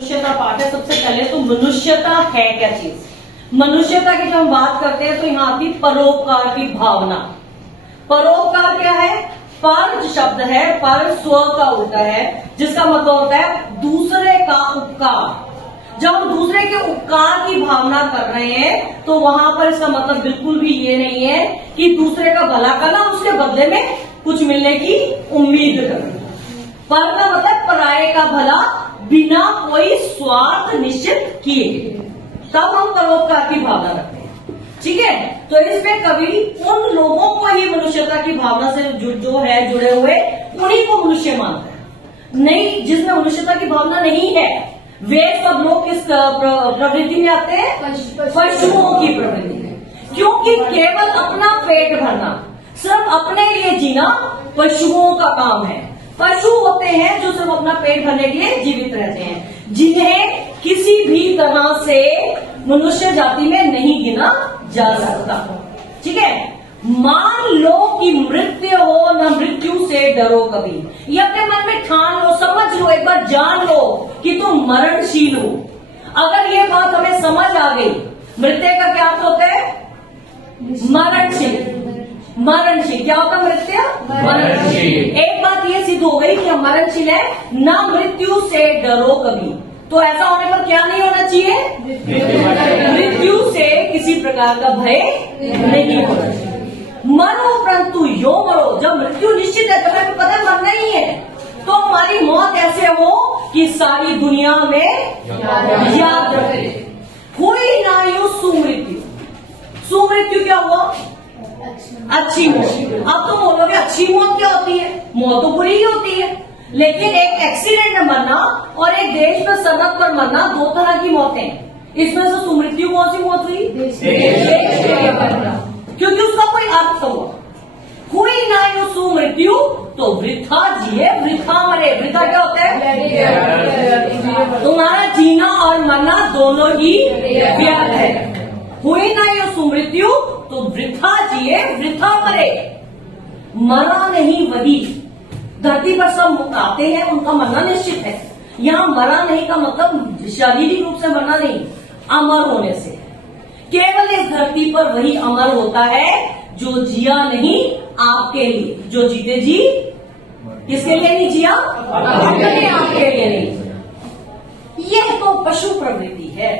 मनुष्यता पाठ है। सबसे पहले तो मनुष्यता है क्या चीज? मनुष्यता की जब हम बात करते हैं तो यहाँ आती परोपकार की भावना। परोपकार क्या है? पर शब्द है, पर स्व का उल्टा है, जिसका मतलब होता है दूसरे का उपकार। जब हम दूसरे के उपकार की भावना कर रहे हैं तो वहां पर इसका मतलब बिल्कुल भी ये नहीं है कि दूसरे का भला करना, उसके बदले में कुछ मिलने की उम्मीद करना। पर का मतलब पराये का भला बिना कोई स्वार्थ निश्चित किए, तब हम परोपकार की भावना रखते हैं। ठीक है, तो इसमें कवि उन लोगों को ही मनुष्यता की भावना से जो है जुड़े हुए, उन्हीं को मनुष्य मानता है। नहीं, जिसमें मनुष्यता की भावना नहीं है वे सब लोग किस प्रवृत्ति में आते हैं? पशुओं की प्रवृत्ति में। क्योंकि केवल अपना पेट भरना, सिर्फ अपने लिए जीना पशुओं का काम है। पशु होते हैं जो सिर्फ अपना पेट भरने के लिए जीवित रहते हैं, जिन्हें किसी भी तरह से मनुष्य जाति में नहीं गिना जा सकता। ठीक है, मान लो कि मृत्यु हो, न मृत्यु से डरो कभी। ये अपने मन में ठान लो, समझ लो, एक बार जान लो कि तुम मरणशील हो। अगर ये बात हमें समझ आ गई, मृत्यु का क्या अर्थ होता है? मरणशील। मरणशील क्या होता है? मृत्यु मरणशील। एक बात ये सिद्ध हो गई कि हम मरणशील है, न मृत्यु से डरो कभी। तो ऐसा होने पर क्या नहीं होना चाहिए? मृत्यु से किसी प्रकार का भय नहीं होना चाहिए। मरो परंतु यो मरो। जब मृत्यु निश्चित है, जब हमें पता है मरना ही है, तो हमारी मौत ऐसे हो कि सारी दुनिया में याद रखे। हुई ना यू सुमृत्यु। सुमृत्यु क्या हुआ? अच्छी मौत। अब तो बोलोगे अच्छी मौत क्या होती है? मौत तो बुरी ही होती है, लेकिन एक एक्सीडेंट में मरना और एक देश में सड़क पर मरना दो तरह की मौतें। इसमें से सुमृत्यु कौन सी मौत हुई? क्योंकि उसका कोई अर्थ हुआ। हुई ना यो सुमृत्यु, तो वृथा जिए वृथा मरे। वृथा क्या होता है? तुम्हारा जीना और मरना दोनों ही व्यर्थ है। हुई ना यो सुमृत्यु, तो वृथा जिए वृथा मरे। मरा नहीं वही। धरती पर सब आते हैं, उनका मरना निश्चित है। यहाँ मरा नहीं का मतलब शारीरिक रूप से मरना नहीं, अमर होने से। केवल इस धरती पर वही अमर होता है जो जिया नहीं आपके लिए। जो जीते जी किसके लिए नहीं जिया? आपके लिए नहीं जिया। यह तो पशु प्रवृत्ति है।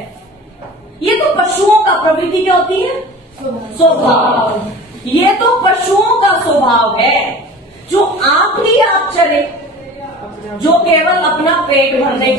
ये तो पशुओं का प्रवृत्ति क्या होती है? स्वभाव। ये तो पशुओं का स्वभाव है, जो आप ही आप चले, जो केवल अपना पेट भरने